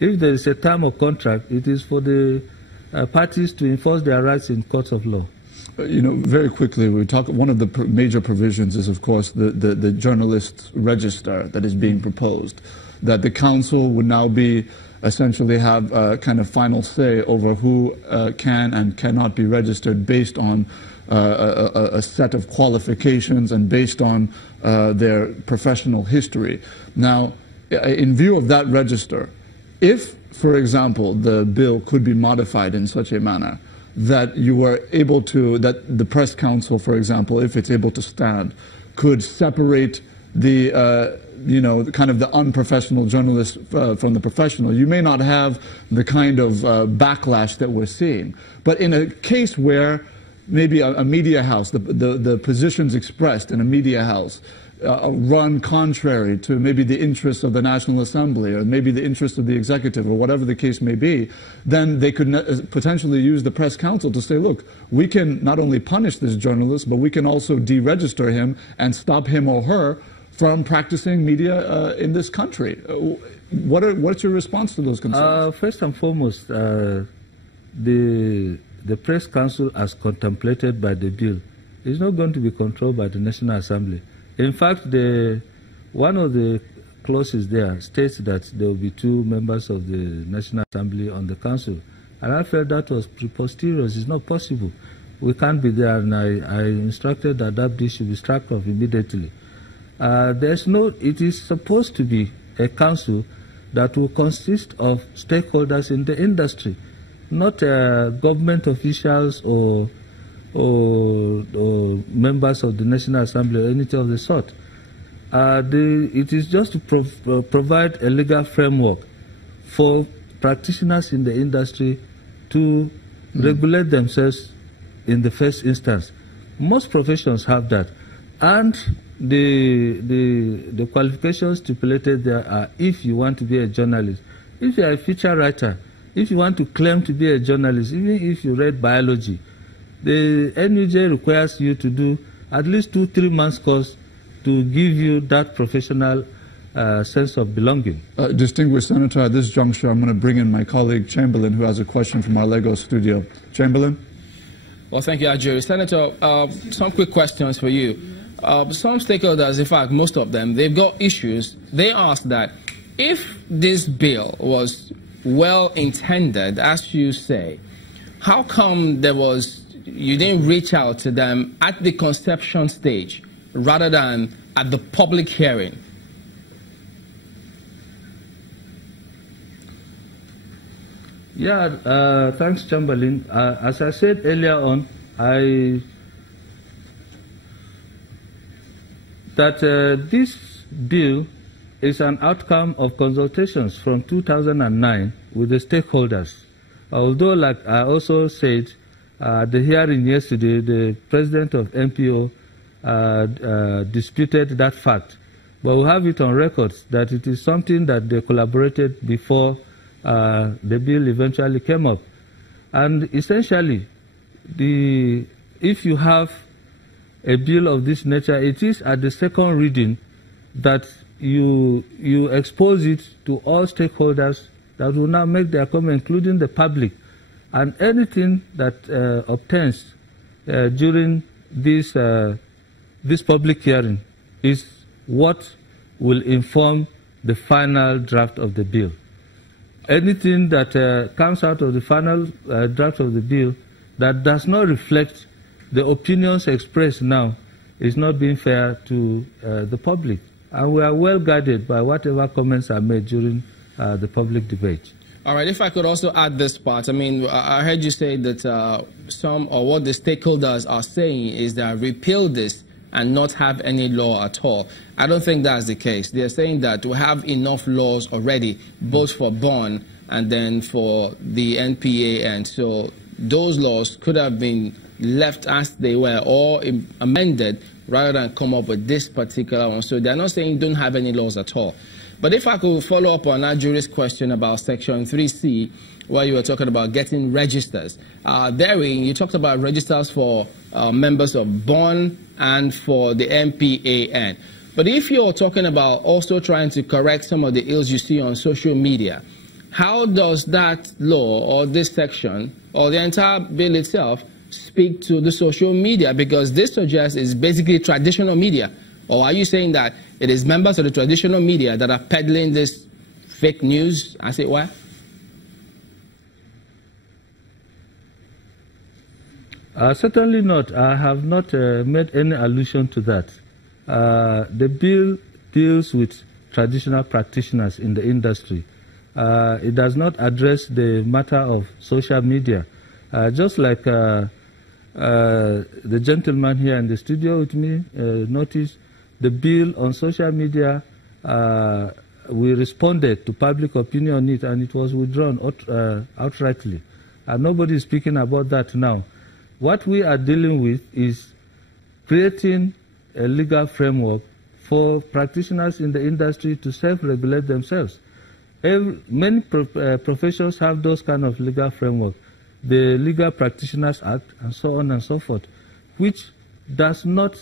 If there is a term of contract, it is for the parties to enforce their rights in courts of law. You know, very quickly, we talk. One of the major provisions is, of course, the journalists' register that is being proposed. That the council would now be essentially have kind of final say over who can and cannot be registered based on a set of qualifications and based on their professional history. Now, in view of that register, if, for example, the bill could be modified in such a manner that you were able to, that the press council, for example, if it's able to stand, could separate the you know, kind of the unprofessional journalist from the professional, you may not have the kind of backlash that we're seeing. But in a case where maybe a media house, the positions expressed in a media house run contrary to maybe the interests of the National Assembly or maybe the interests of the executive or whatever the case may be, then they could potentially use the press council to say, look, we can not only punish this journalist, but we can also deregister him and stop him or her from practicing media in this country. What's your response to those concerns? First and foremost, the press council as contemplated by the bill is not going to be controlled by the National Assembly. In fact, one of the clauses there states that there will be 2 members of the National Assembly on the council. And I felt that was preposterous. It's not possible. We can't be there, and I instructed that that bill should be struck off immediately. It is supposed to be a council that will consist of stakeholders in the industry, not government officials or members of the National Assembly or anything of the sort. It is just to provide a legal framework for practitioners in the industry to regulate themselves in the first instance. Most professions have that. And the qualifications stipulated there are if you want to be a journalist, if you are a feature writer, if you want to claim to be a journalist, even if you read biology, the NUJ requires you to do at least 2-3 months course to give you that professional sense of belonging. Distinguished Senator, at this juncture, I'm going to bring in my colleague Chamberlain, who has a question from our Lagos studio. Chamberlain? Well, thank you, Ajuri. Senator, some quick questions for you. Some stakeholders, in fact, most of them, they've got issues. They ask that if this bill was well intended, as you say, how come you didn't reach out to them at the conception stage rather than at the public hearing? Yeah, thanks, Chamberlain. As I said earlier on, this bill is an outcome of consultations from 2009 with the stakeholders. Although, like I also said, the hearing yesterday, the president of NPO disputed that fact. But we have it on record that it is something that they collaborated before the bill eventually came up. And essentially, if you have a bill of this nature, it is at the second reading that you expose it to all stakeholders that will now make their comment, including the public. And anything that obtains during this public hearing is what will inform the final draft of the bill. Anything that comes out of the final draft of the bill that does not reflect the opinions expressed now is not being fair to the public. And we are well guided by whatever comments are made during the public debate. All right, if I could also add this part. I mean, I heard you say that what the stakeholders are saying is that repeal this and not have any law at all. I don't think that's the case. They're saying that we have enough laws already, both for bond and then for the NPA, and so those laws could have been left as they were or amended rather than come up with this particular one. So they're not saying don't have any laws at all. But if I could follow up on Ajuri's question about Section 3C, where you were talking about getting registers. Therein, you talked about registers for members of BON and for the MPAN. But if you're talking about also trying to correct some of the ills you see on social media, how does that law or this section or the entire bill itself speak to the social media? Because this suggests it's basically traditional media. Or are you saying that it is members of the traditional media that are peddling this fake news, as it were? Certainly not. I have not made any allusion to that. The bill deals with traditional practitioners in the industry. It does not address the matter of social media. Just like the gentleman here in the studio with me noticed, the bill on social media, we responded to public opinion on it, and it was withdrawn outrightly. And nobody is speaking about that now. What we are dealing with is creating a legal framework for practitioners in the industry to self-regulate themselves. Many professions have those kind of legal framework, the Legal Practitioners Act, and so on and so forth, which does not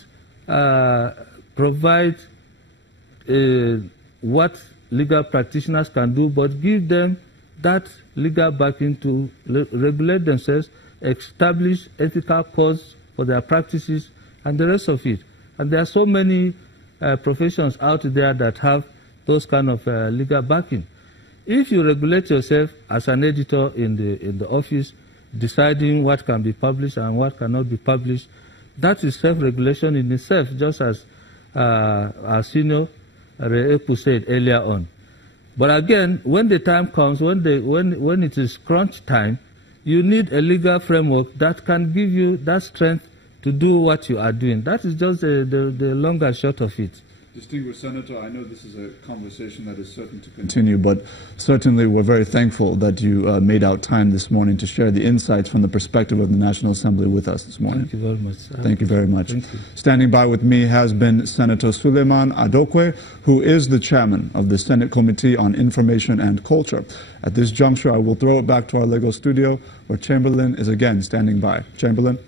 provide what legal practitioners can do, but give them that legal backing to regulate themselves, establish ethical codes for their practices, and the rest of it. And there are so many professions out there that have those kind of legal backing. If you regulate yourself as an editor in the office, deciding what can be published and what cannot be published, that is self-regulation in itself, just as our senior Epu said earlier on. But again, when the time comes, when it is crunch time, you need a legal framework that can give you that strength to do what you are doing. That is just the long and short of it. Distinguished Senator, I know this is a conversation that is certain to continue, but certainly we're very thankful that you made out time this morning to share the insights from the perspective of the National Assembly with us this morning. Thank you very much. Thank you very much. Thank you. Standing by with me has been Senator Suleiman Adokwe, who is the chairman of the Senate Committee on Information and Culture. At this juncture, I will throw it back to our Lagos studio, where Chamberlain is again standing by. Chamberlain.